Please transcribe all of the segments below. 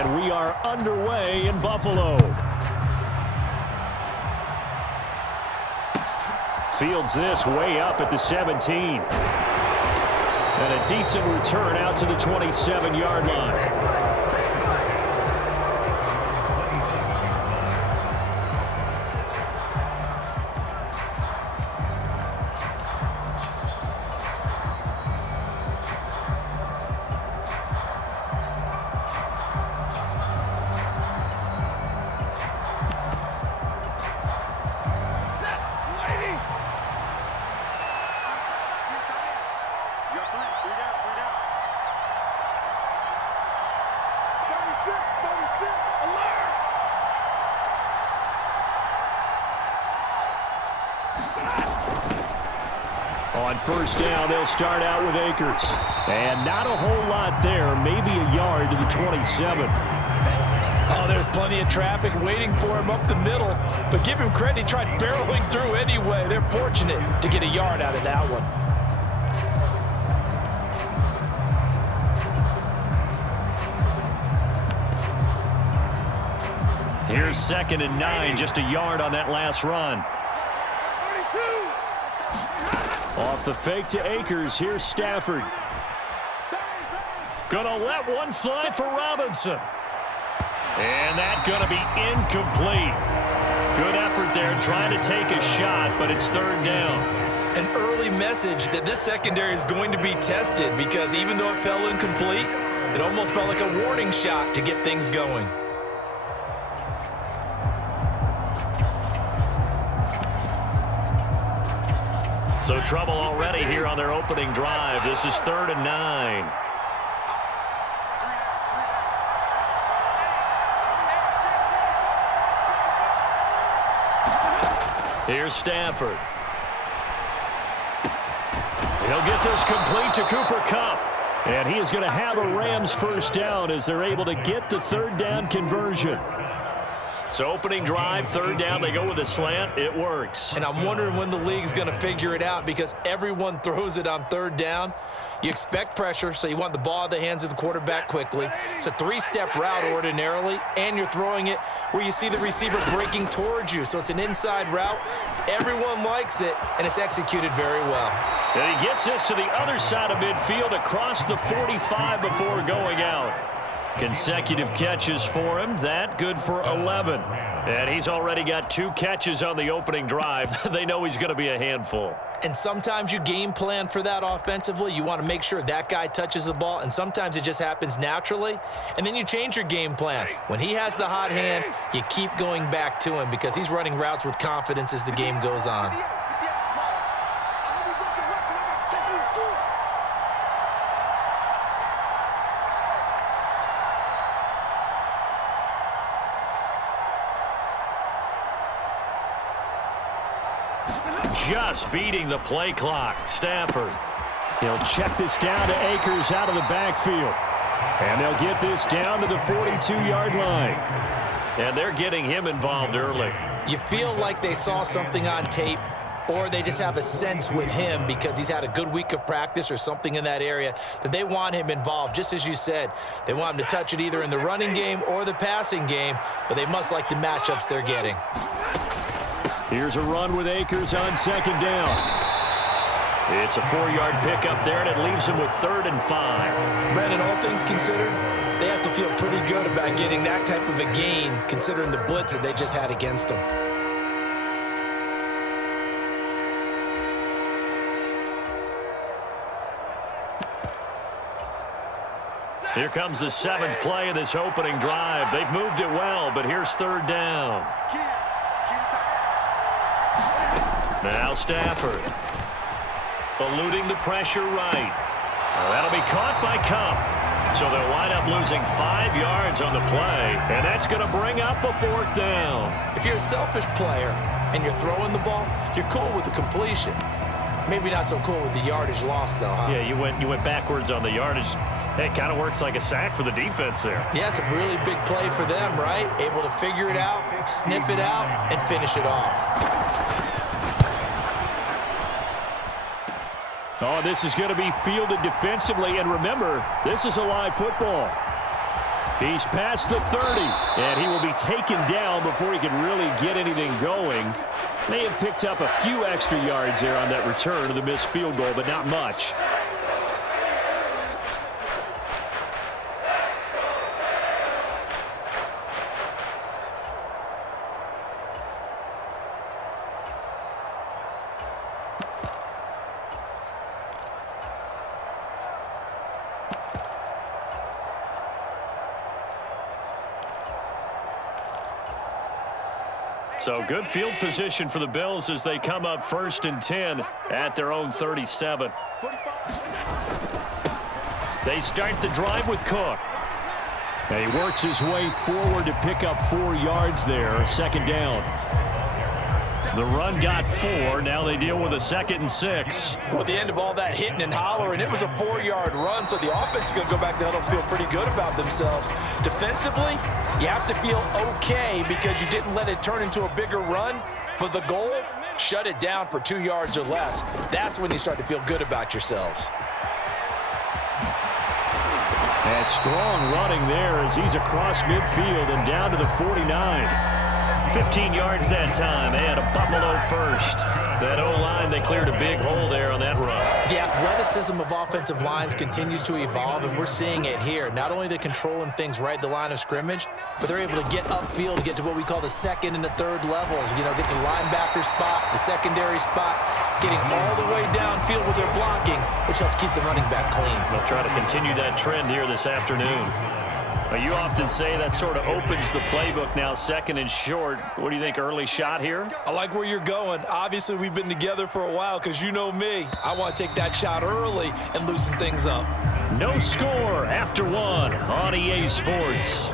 And we are underway in Buffalo. Fields this way up at the 17. And a decent return out to the 27-yard line. On first down, they'll start out with Akers. And not a whole lot there, maybe a yard to the 27. Oh, there's plenty of traffic waiting for him up the middle. But give him credit, he tried barreling through anyway. They're fortunate to get a yard out of that one. Here's 2nd and 9, just a yard on that last run. Off the fake to Akers, here's Stafford. Gonna let one fly for Robinson. And that gonna be incomplete. Good effort there trying to take a shot, but it's 3rd down. An early message that this secondary is going to be tested because even though it fell incomplete, it almost felt like a warning shot to get things going. So trouble already here on their opening drive. This is 3rd and 9. Here's Stafford. He'll get this complete to Cooper Kupp. And he is going to have a Rams first down as they're able to get the 3rd down conversion. So opening drive, 3rd down, they go with a slant. It works. And I'm wondering when the league's going to figure it out because everyone throws it on 3rd down. You expect pressure, so you want the ball in the hands of the quarterback quickly. It's a 3-step route ordinarily, and you're throwing it where you see the receiver breaking towards you. So it's an inside route. Everyone likes it, and it's executed very well. And he gets this to the other side of midfield across the 45 before going out. Consecutive catches for him. That good for 11. And he's already got 2 catches on the opening drive. They know he's going to be a handful. And sometimes you game plan for that offensively. You want to make sure that guy touches the ball, and sometimes it just happens naturally. And then you change your game plan. When he has the hot hand, you keep going back to him because he's running routes with confidence as the game goes on. Just beating the play clock. Stafford. He'll check this down to Akers out of the backfield. And they'll get this down to the 42-yard line. And they're getting him involved early. You feel like they saw something on tape, or they just have a sense with him because he's had a good week of practice or something in that area that they want him involved. Just as you said, they want him to touch it either in the running game or the passing game, but they must like the matchups they're getting. Here's a run with Akers on 2nd down. It's a 4-yard pickup there, and it leaves him with 3rd and 5. Brandon, all things considered, they have to feel pretty good about getting that type of a gain considering the blitz that they just had against them. Here comes the 7th play of this opening drive. They've moved it well, but here's 3rd down. Now Stafford. Eluding the pressure right. That'll be caught by Kupp. So they'll wind up losing 5 yards on the play, and that's going to bring up a 4th down. If you're a selfish player and you're throwing the ball, you're cool with the completion. Maybe not so cool with the yardage loss, though, huh? Yeah, you went backwards on the yardage. Hey, it kind of works like a sack for the defense there. Yeah, it's a really big play for them, right? Able to figure it out, sniff it out, and finish it off. Oh, this is going to be fielded defensively, and remember, this is a live football. He's past the 30, and he will be taken down before he can really get anything going. May have picked up a few extra yards there on that return of the missed field goal, but not much. So good field position for the Bills as they come up 1st and 10 at their own 37. They start the drive with Cook. And he works his way forward to pick up 4 yards there, 2nd down. The run got 4. Now they deal with a 2nd and 6. Well, at the end of all that hitting and hollering, it was a 4-yard run, so the offense is going to go back to the huddle and feel pretty good about themselves. Defensively, you have to feel okay because you didn't let it turn into a bigger run, but the goal, shut it down for 2 yards or less. That's when you start to feel good about yourselves. And strong running there as he's across midfield and down to the 49. 15 yards that time, and a Buffalo first. That O-line, they cleared a big hole there on that run. The athleticism of offensive lines continues to evolve, and we're seeing it here. Not only are they controlling things right at the line of scrimmage, but they're able to get upfield to get to what we call the 2nd and the 3rd levels. You know, get to the linebacker spot, the secondary spot, getting all the way downfield with their blocking, which helps keep the running back clean. They'll try to continue that trend here this afternoon. You often say that sort of opens the playbook now, 2nd and short. What do you think, early shot here? I like where you're going. Obviously, we've been together for a while because you know me. I want to take that shot early and loosen things up. No score after 1 on EA Sports.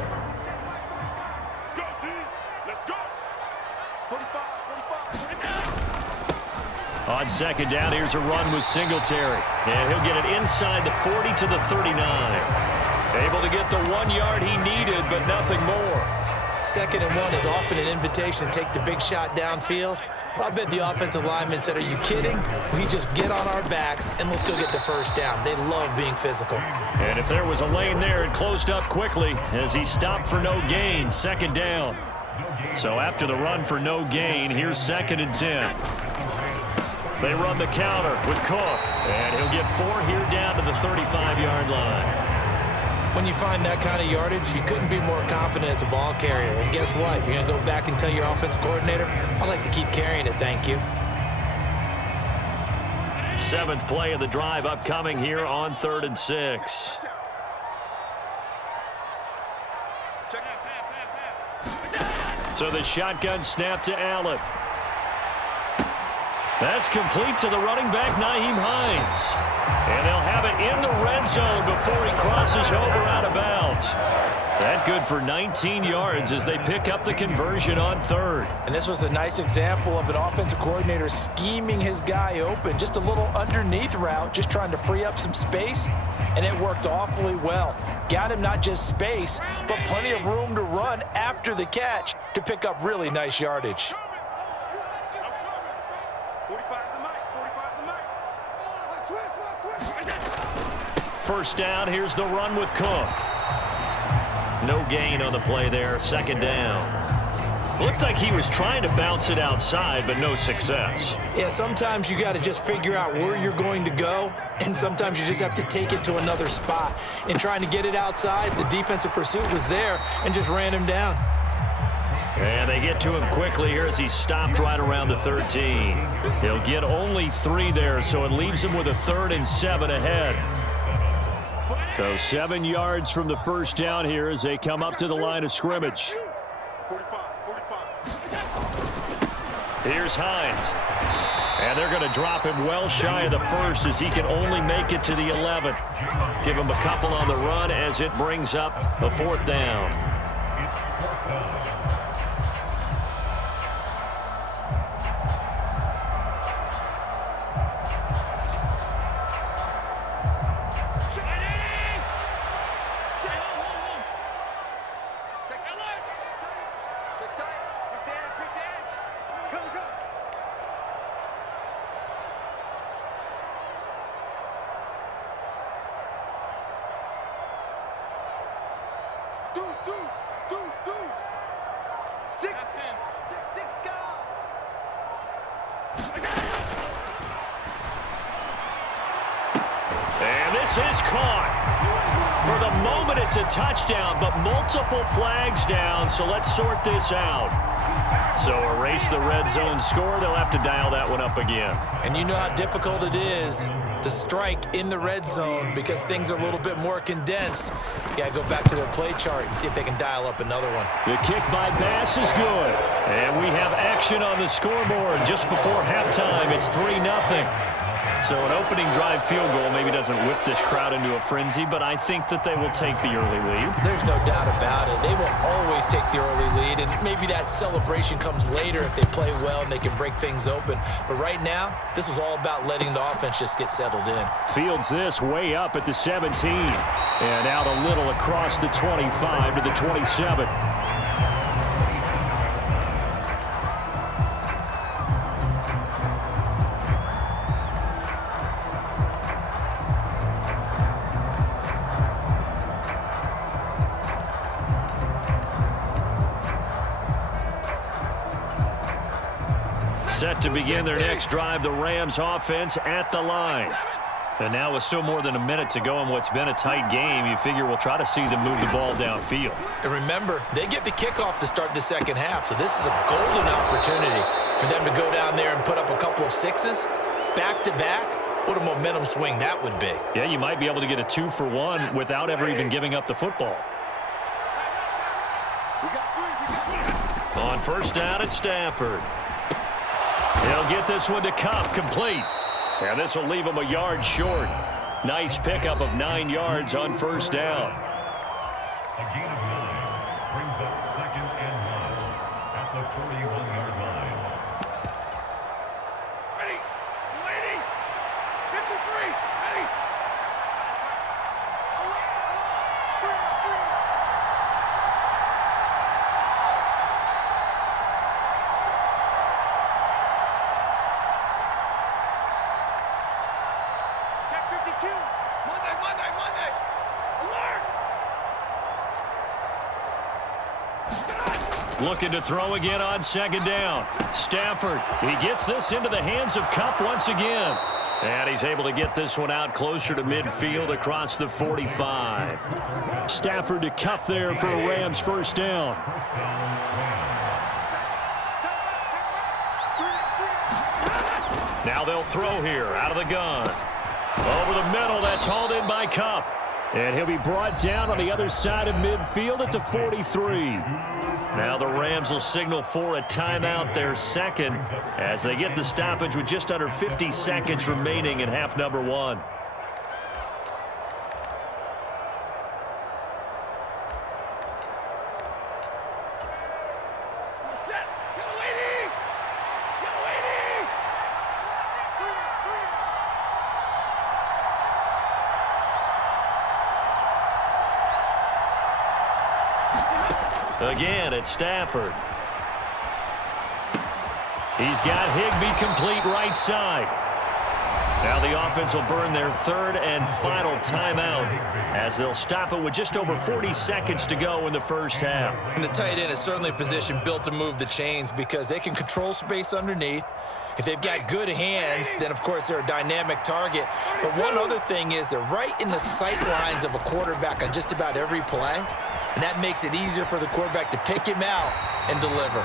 On 2nd down, here's a run with Singletary. And he'll get it inside the 40 to the 39. Able to get the 1 yard he needed, but nothing more. 2nd and 1 is often an invitation to take the big shot downfield. But I bet the offensive lineman said, are you kidding? We just get on our backs and let's go get the 1st down. They love being physical. And if there was a lane there, it closed up quickly as he stopped for no gain, 2nd down. So after the run for no gain, here's 2nd and 10. They run the counter with Cook, and he'll get 4 here down to the 35-yard line. When you find that kind of yardage, you couldn't be more confident as a ball carrier. And guess what? You're going to go back and tell your offensive coordinator, I'd like to keep carrying it, thank you. 7th play of the drive upcoming here on 3rd and 6. So the shotgun snap to Allen. That's complete to the running back, Nyheim Hines. And they'll have it in the red zone before he crosses over out of bounds. That good for 19 yards as they pick up the conversion on 3rd. And this was a nice example of an offensive coordinator scheming his guy open. Just a little underneath route, just trying to free up some space, and it worked awfully well. Got him not just space, but plenty of room to run after the catch to pick up really nice yardage. First down, here's the run with Cook. No gain on the play there, 2nd down. Looked like he was trying to bounce it outside, but no success. Yeah, sometimes you got to just figure out where you're going to go, and sometimes you just have to take it to another spot. In trying to get it outside, the defensive pursuit was there and just ran him down. And they get to him quickly here as he stopped right around the 13. He'll get only 3 there, so it leaves him with a 3rd and 7 ahead. So 7 yards from the first down here as they come up to the line of scrimmage. Here's Hines. And they're going to drop him well shy of the 1st as he can only make it to the 11. Give him a couple on the run as it brings up a 4th down. And this is caught. For the moment, it's a touchdown, but multiple flags down, so let's sort this out. So erase the red zone score. They'll have to dial that one up again. And you know how difficult it is to strike in the red zone because things are a little bit more condensed. You got to go back to their play chart and see if they can dial up another one. The kick by Bass is good. And we have action on the scoreboard just before halftime. It's 3-0. So an opening drive field goal maybe doesn't whip this crowd into a frenzy, but I think that they will take the early lead. There's no doubt about it. They will always take the early lead, and maybe that celebration comes later if they play well and they can break things open. But right now, this was all about letting the offense just get settled in. Fields this way up at the 17. And out a little across the 25 to the 27. Set to begin their next drive, the Rams offense at the line. And now with still more than a minute to go in what's been a tight game, you figure we'll try to see them move the ball downfield. And remember, they get the kickoff to start the second half, so this is a golden opportunity for them to go down there and put up a couple of sixes back-to-back. What a momentum swing that would be. Yeah, you might be able to get a 2-for-1 without ever even giving up the football. On first down, it's Stafford. He'll get this one to Cup, complete. And this will leave him a yard short. Nice pickup of 9 yards on first down. A gain of 9 brings up 2nd and 1 at the 41-yard line. Ready, lady, 53, ready. Monday. Alert! Looking to throw again on second down. Stafford, he gets this into the hands of Cup once again. And he's able to get this one out closer to midfield across the 45. Stafford to Cup there for a Rams first down. Now they'll throw here out of the gun. Over the middle, that's hauled in by Cup. And he'll be brought down on the other side of midfield at the 43. Now the Rams will signal for a timeout, their second, as they get the stoppage with just under 50 seconds remaining in half number 1. Again, it's Stafford. He's got Higbee complete right side. Now the offense will burn their third and final timeout as they'll stop it with just over 40 seconds to go in the first half. And the tight end is certainly a position built to move the chains because they can control space underneath. If they've got good hands, then, of course, they're a dynamic target. But one other thing is they're right in the sight lines of a quarterback on just about every play. And that makes it easier for the quarterback to pick him out and deliver.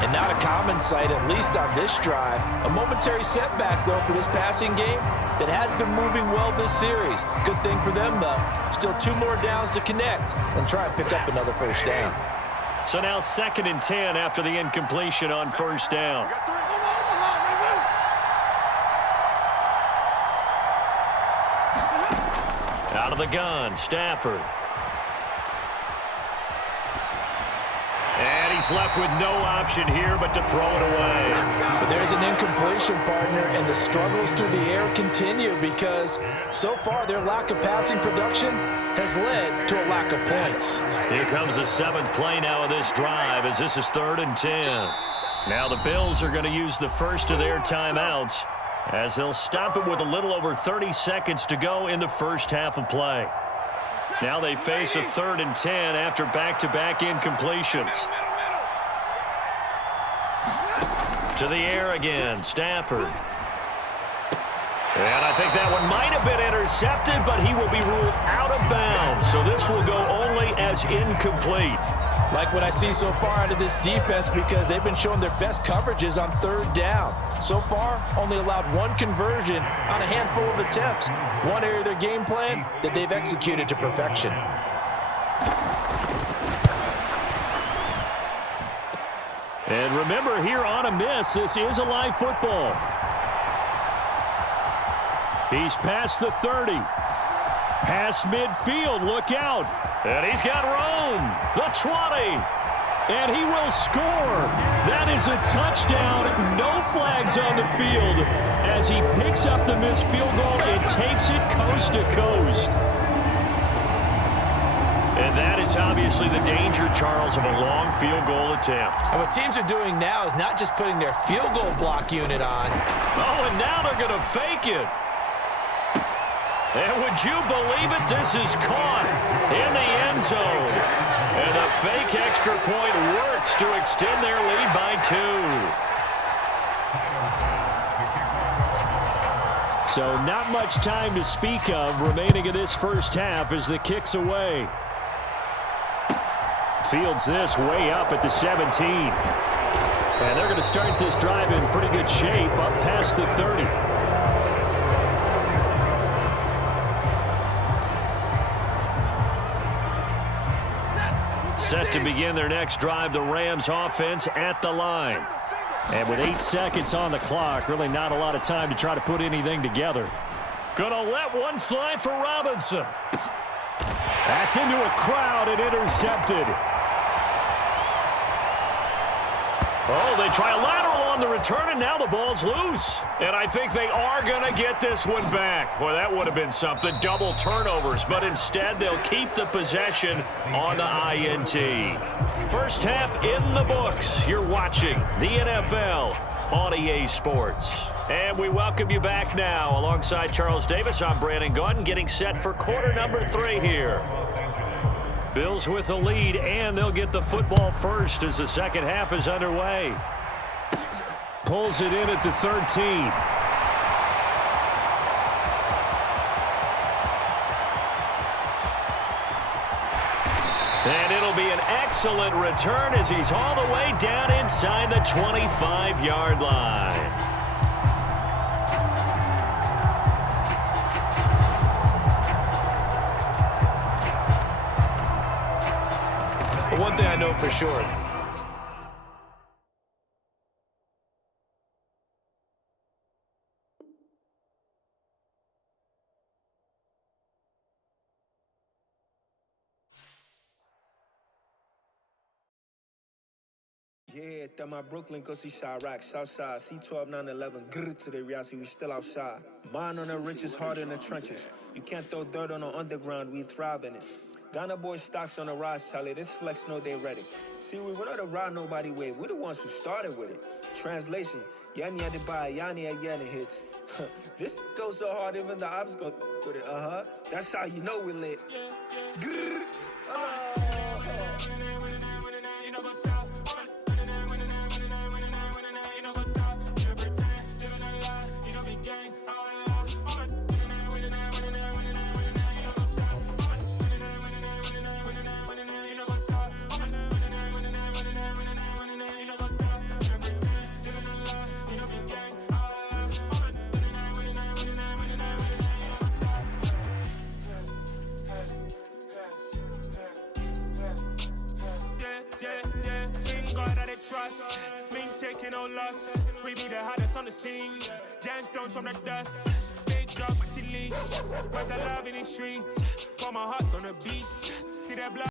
And not a common sight, at least on this drive. A momentary setback, though, for this passing game that has been moving well this series. Good thing for them, though. Still 2 more downs to connect and try and pick up another first down. So now 2nd and 10 after the incompletion on first down. Out of the gun, Stafford. And he's left with no option here but to throw it away. But there's an incompletion, partner, and the struggles through the air continue because so far their lack of passing production has led to a lack of points. Here comes the 7th play now of this drive as this is 3rd and 10. Now the Bills are going to use the first of their timeouts as they'll stop it with a little over 30 seconds to go in the first half of play. Now they face a 3rd and 10 after back-to-back incompletions. To the air again, Stafford. And I think that one might have been intercepted, but he will be ruled out of bounds. So this will go only as incomplete. Like what I see so far out of this defense, because they've been showing their best coverages on 3rd down. So far, only allowed 1 conversion on a handful of attempts. One area of their game plan that they've executed to perfection. And remember, here on a miss, this is a live football. He's past the 30. Past midfield, look out. And he's got room. The 20. And he will score. That is a touchdown. No flags on the field as he picks up the missed field goal and takes it coast to coast. And that is obviously the danger, Charles, of a long field goal attempt. And what teams are doing now is not just putting their field goal block unit on. Oh, and now they're going to fake it. And would you believe it? This is caught in the end zone. And the fake extra point works to extend their lead by 2. So not much time to speak of remaining in this first half as the kick's away. Fields this way up at the 17. And they're going to start this drive in pretty good shape up past the 30. Set to begin their next drive, the Rams offense at the line. And with 8 seconds on the clock, really not a lot of time to try to put anything together. Gonna let one fly for Robinson. That's into a crowd and intercepted. Oh, they try a lateral on the return, and now the ball's loose. And I think they are going to get this one back. Boy, that would have been something. Double turnovers, but instead they'll keep the possession on the INT. First half in the books. You're watching the NFL on EA Sports. And we welcome you back now. Alongside Charles Davis, I'm Brandon Gaudin, getting set for quarter number 3 here. Bills with the lead, and they'll get the football first as the second half is underway. Pulls it in at the 13. And it'll be an excellent return as he's all the way down inside the 25-yard line. One thing I know for sure. Yeah, that my Brooklyn, go see Chirac, Southside, C12, 911, grrr to the reality, we still outside. Mine on the riches, hard in the trenches. You can't throw dirt on the underground, we thrive in it. Ghana boys stocks on the rise, Charlie. This flex know they ready. See, we not the ride nobody wave. We're the ones who started with it. Translation, Yanni had to buy, Yanni had Yanni hits. This goes so hard, even the ops go with it. That's how you know we lit. Grrr. Trust, been taking no loss. We be the hottest on the scene. Gemstones from the dust. Big drop to leash. Where's the love in the streets? Put my heart on the beat. See that blood.